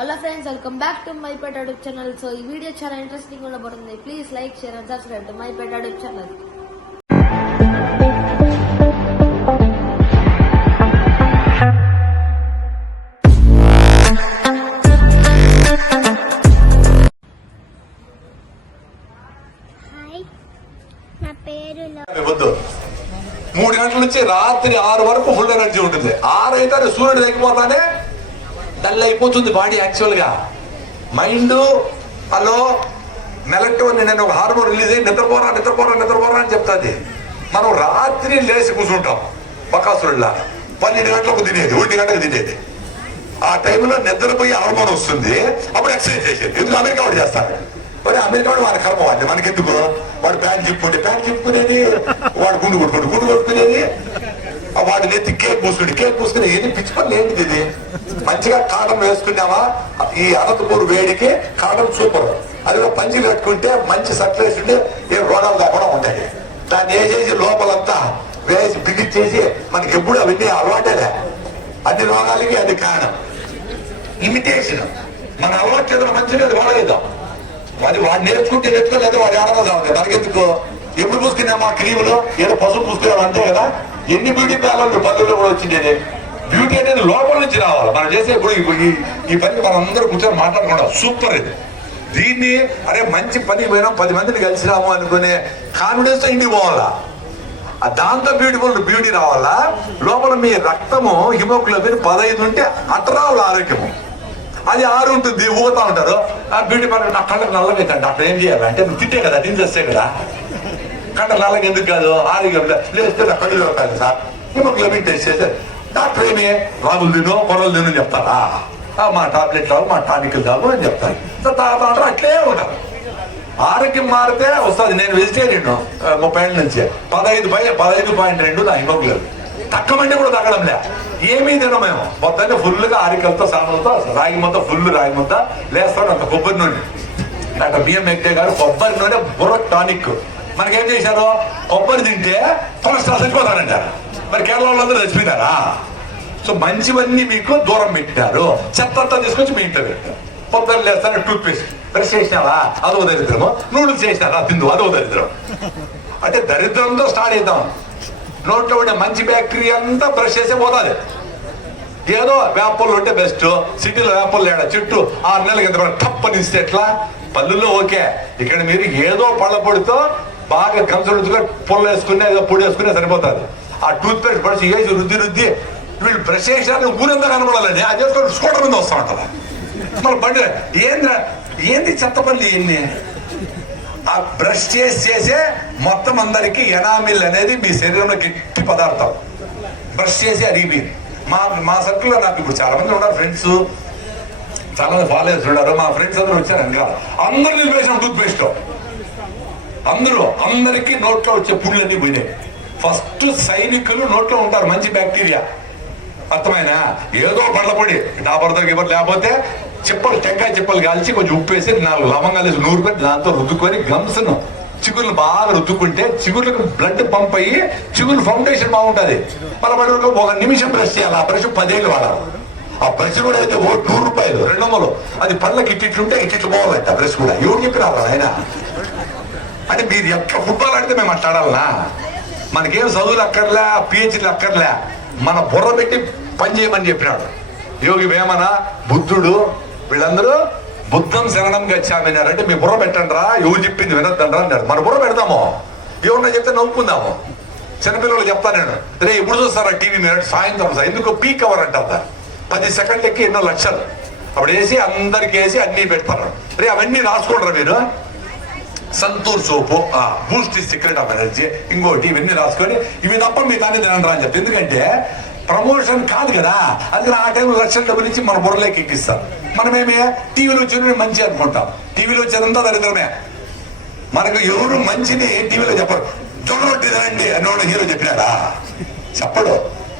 Hello friends, welcome back to my pet అడూప్ channel. So ఈ video చాలా interesting ఉండబోతుంది. Please like, share and subscribe to my pet అడూప్ channel. Hi, నా పేరు 3 గంటల నుంచి రాత్రి 6 వరకు ఫుల్ ఎనర్జీ ఉంటుంది. 6 అయితే సూర్యుడు తగ్గిపోతానే డల్ అయిపోతుంది బాడీ. యాక్చువల్ గా మైండ్ హలో మెలక్టోనిన్ నేను ఒక హార్మోన్ రిలీజ్ అయ్యి నిద్రపోరా అని చెప్తుంది. మనం రాత్రి లేచి కూర్చుంటాం బకాసురుడిలా. 12 గంటలకు తినేది, 1 గంటలకు తినేది. ఆ టైంలో నిద్రపోయి హార్మోన్ వస్తుంది. అప్పుడు ఎక్సర్సైజ్ చేసేది. ఎందుకు అమెరికా వాడు చేస్తారు. మరి అమెరికా వాడు వాడి కర్మ వాడి, మనకెందుకు? వాడు ప్యాంట్ చెప్పుకునేది, వాడు గుండు కొట్టుకునేది, వాడి నెత్తి కేక్ పూసుకుని ఏది పిచ్చి పనులు ఏంటిది? ఇది మంచిగా కాటం వేసుకున్నావా? ఈ అనంతపూర్ వేడికి కాటం సూపర్. అది పంచి కట్టుకుంటే మంచి సట్లు వేసుకుంటే ఏ రోగాలు కాకుండా ఉంటాయి. దాన్ని వేసేసి లోపలంతా వేసి బిగించేసి మనకి ఎప్పుడు అవన్నీ అలవాటేలే. అన్ని రోగాలకి అది కారణం ఇమిటేషన్. మన అలవాటు చేద్దాం మంచిగా అది వాడేద్దాం. అది వాడు నేర్చుకోలేదు, వాడు ఆడదా మనకెందుకు? ఎప్పుడు పూసుకున్నామా క్రీములు? ఏదో పసుపు పూసుకున్నాం అంతే కదా. ఎన్ని బ్యూటీ పార్లర్లు పల్లెల్లో కూడా వచ్చింది. బ్యూటీ అనేది లోపల నుంచి రావాలి. మనం చేసే ఇప్పుడు ఈ పని మనం అందరూ కూర్చొని మాట్లాడుకుంటాం. సూపర్ ఇది. దీన్ని అరే మంచి పని పోయినాం, 10 మందిని కలిసినాము అనుకునే కాన్ఫిడెన్స్ తో ఇంటికి పోవాలా. దాంతో బ్యూటీ రావాలా. లోపల మీ రక్తము హిమోగ్లోబిన్ 15 ఉంటే అట్రావుల ఆరోగ్యము. అది 6 ఉంటుంది. ఊగుతా ఉంటారు. ఆ బ్యూటీ పార్లర్ నా కళ్ళకి నల్లగైతే డాక్టర్ ఏం చేయాలి అంటే, నువ్వు తిట్టే కదా, తిని చేస్తే కదా. కంట నల్లకి ఎందుకు కాదు? ఆరోగ్యం లేస్తే నా కళ్ళు కాదు సార్, హిమోగ్లోబిన్ టెస్ట్ చేస్తే డాక్టర్ ఏమి రాగులు తిను, కొర్రలు తిను చెప్తారా? మా టాబ్లెట్ తాగు, మా టానికల్ తాగు అని చెప్తారు. తాగుతా అట్లే ఉంటారు. ఆరోగ్యం మారితే వస్తుంది. నేను వెజిటేరియన్ 30 ఏళ్ళ నుంచి. 15.2 నా హిమోగ్లోబిన్. తక్కువంటే కూడా తగ్గడం లే. ఏమీ తినం మేము. మొత్తాన్ని ఫుల్గా ఆరికలతో సామలతో రాగి ముద్ద, ఫుల్ రాగి ముద్ద లేస్తాడు. అంత కొబ్బరి నూనె. డాక్టర్ బిఎం వెంకయ్య గారు కొబ్బరి నూనె బుర్ర టానిక్. మనకేం చేశారు? కొబ్బరి తింటే కొలెస్ట్రాల్ చచ్చిపోతాడంటారు. మరి కేరళ వాళ్ళందరూ చచ్చిపోయినారా? సో మంచివన్నీ మీకు దూరం పెట్టారు. చెత్త తీసుకొచ్చి మీ ఇంట్లో పెట్టారు. పొద్దున్న లేస్తాను టూత్ పేస్ట్ బ్రష్ చేసినావా? అదో దరిద్రము. నూడిల్స్ చేసినారా? తిందు, అదో దరిద్రం. అంటే దరిద్రంతో స్టార్ట్ అవుతాం. నోట్లో ఉండే మంచి బ్యాక్టీరియా అంతా బ్రష్ చేసే పోతుంది. ఏదో వేపళ్ళు ఉంటే బెస్ట్. సిటీలో వేపళ్ళు లేడా చెట్టు 6 నెలలకి ఎంత టప్పని ఇస్తే ఎట్లా? పళ్ళుల్లో ఓకే. ఇక్కడ మీరు ఏదో పళ్ళ పొడితో బాగా కంచుడుగా పొల్ల వేసుకుని ఏదో పొడి వేసుకునే సరిపోతుంది. ఆ టూత్ పేస్ట్ బ్రష్ వేసి రుద్ది వీళ్ళు బ్రష్ చేసినా ఊరంతా కనపడాలండి. అది చేసుకొని స్కూటర్ మీద వస్తూ ఉంటుంది. మన బండి ఏంది చెత్త పల్లి ఎన్ని. ఆ బ్రష్ చేసే మొత్తం అందరికి ఎనామిల్ అనేది మీ శరీరంలో గట్టి పదార్థం. బ్రష్ చేసి అడిగిపోయింది. మా సర్కిల్లో నాకు ఇప్పుడు చాలా మంది ఉన్నారు ఫ్రెండ్స్, చాలా మంది ఫాలోవర్స్ ఉన్నారు. మా ఫ్రెండ్స్ అందరూ వచ్చారు అనుక అందరూ నిలిపేసిన టూత్ పేస్ట్. అందరికీ నోట్లో వచ్చే పుళ్ళన్నీ పోయినాయి. ఫస్ట్ సైనికులు నోట్లో ఉంటారు మంచి బ్యాక్టీరియా. అర్థమైనా? ఏదో పళ్ళ పొడి డాబర్తో గిబర్ లేకపోతే టెంకాయ చిప్పలు కాల్చి కొంచెం ఉప్పు వేసి 4 లవంగాలు వేసి నూరు పెట్టి దాంతో రుద్దుకొని గమ్స్ చిగుర్లు బాగా రుద్దుకుంటే చిగుర్లకు బ్లడ్ పంప్ అయ్యి చిగురు ఫౌండేషన్ బాగుంటుంది. పలబడి 1 నిమిషం బ్రష్ చేయాలి. ఆ బ్రష్ 10 ఏళ్ళు వాడాలి. ఆ బ్రష్ కూడా అయితే 100 రూపాయలు 200. అది పళ్ళకి ఇట్లుంటే ఇట్లు పోవాలంట. బ్రష్ కూడా ఎవరు చెప్పినారు ఆయన? అంటే మీరు ఎట్లా ఫుట్బాల్ ఆడితే మేము మాట్లాడాలనా? మనకేం చదువులు అక్కర్లే, పిహెచ్డీలు అక్కర్లే. మన బుర్ర పెట్టి పని చేయమని చెప్పినాడు యోగి వేమన, బుద్ధుడు. వీళ్ళందరూ బుద్ధం శరణం గచ్చామన్నారు. అంటే మీ బుర్ర పెట్టండి రా, ఎవరు చెప్పింది వినొద్దండ్రా అన్నాడు. మన బుర్ర పెడతాము. ఎవరన్నా చెప్తే నవ్వుకుందాము. చిన్నపిల్లలు చెప్తా నేను, రే ఇప్పుడు చూస్తారా టీవీ మీరు సాయంత్రం ఎందుకు పీక్ అవర్ అంటారు. 10 సెకండ్లకి ఎన్నో లక్షలు అప్పుడు వేసి అందరికి వేసి అన్ని పెడతారు. రే అవన్నీ రాసుకోండి మీరు. సంతూర్ సోపు, బూస్ట్ సీక్రెట్ ఆఫ్ ఎనర్జీ, ఇంకోటి ఇవన్నీ రాసుకొని ఇవి తప్ప మీ దాన్ని తినండి అని చెప్తే. ఎందుకంటే ప్రమోషన్ కాదు కదా. అది ఆ టైంలో లక్షల డబ్బులు ఇచ్చి మన బుర్రలోకి ఎక్కిస్తాం. మనమేమే టీవీలో వచ్చి మంచి అనుకుంటాం. టీవీలో వచ్చేదంతా దరిద్రమే. మనకు ఎవరు మంచిని టీవీలో చెప్పరు. జొన్న రొట్టి తినండి అని హీరో చెప్పినారా? చెప్పడు.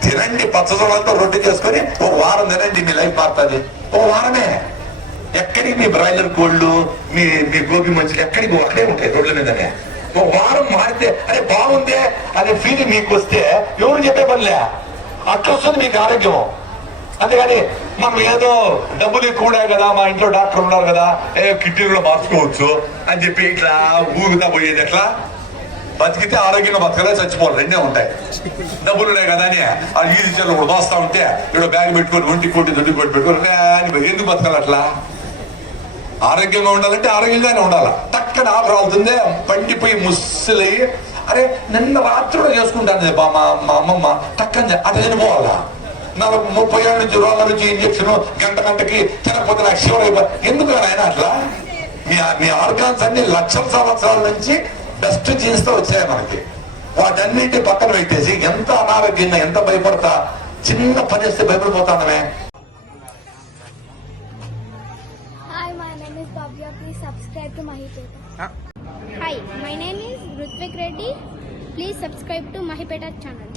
తినండి పచ్చజొన్నలతో రొట్టి చేసుకొని 1 వారం తినండి, మీ లైఫ్ మారుతుంది. 1 వారమే. ఎక్కడికి మీ బ్రాయిలర్ కోళ్ళు, మీ గోబీ మంచులు ఎక్కడికి అక్కడే ఉంటాయి రోడ్ల మీదనే. 1 వారం మారితే అరే బాగుందే అనే ఫీలింగ్ మీకు వస్తే ఎవరు చెప్పే పనిలే. అట్లా వస్తుంది మీకు ఆరోగ్యం. అంతేగాని మనం ఏదో డబ్బులు ఎక్కువ ఉన్నాయి కదా, మా ఇంట్లో డాక్టర్ ఉన్నారు కదా, కిడ్నీ కూడా మార్చుకోవచ్చు అని చెప్పి ఇట్లా ఊగుతా పోయేది. ఎట్లా బతికితే ఆరోగ్యంగా బతకలే, చచ్చిపోవాలి, రెండే ఉంటాయి. డబ్బులు ఉన్నాయి కదా అని ఆ ఈజీ చెల్లు కూడా దోస్తా ఉంటే ఇక్కడ బ్యాగ్ పెట్టుకొని ఒంటి కొట్టి దొడ్డి కొట్టి పెట్టుకొని అని ఎందుకు బతకాలి? అట్లా ఆరోగ్యంగా ఉండాలంటే ఆరోగ్యంగానే ఉండాలి. టక్కన ఆకు రాలుతుంది, పండిపోయి ముస్సులై, అరే నిన్న రాత్రి కూడా చేసుకుంటాను మా అమ్మమ్మ, టక్కని అట్లా చనిపోవాలా? 30 ఏళ్ళ నుంచి రోగాల నుంచి ఇంజక్షన్ గంటకి తినకపోతే నాకు శివర్ అయిపోయి. ఎందుకు ఆయన అట్లా? మీ ఆర్గాన్స్ అన్ని లక్షల సంవత్సరాల నుంచి బెస్ట్ జీన్స్ తో వచ్చాయి మనకి. వాటన్నిటి పక్కన పెట్టేసి ఎంత అనారోగ్యంగా ఎంత భయపడతా, చిన్న పని చేస్తే భయపడిపోతానమే. Hi, my name is Bhavya. Please subscribe to Mahipeta. Hi, my name is Rutvik Reddy. Please subscribe to Mahipeta channel.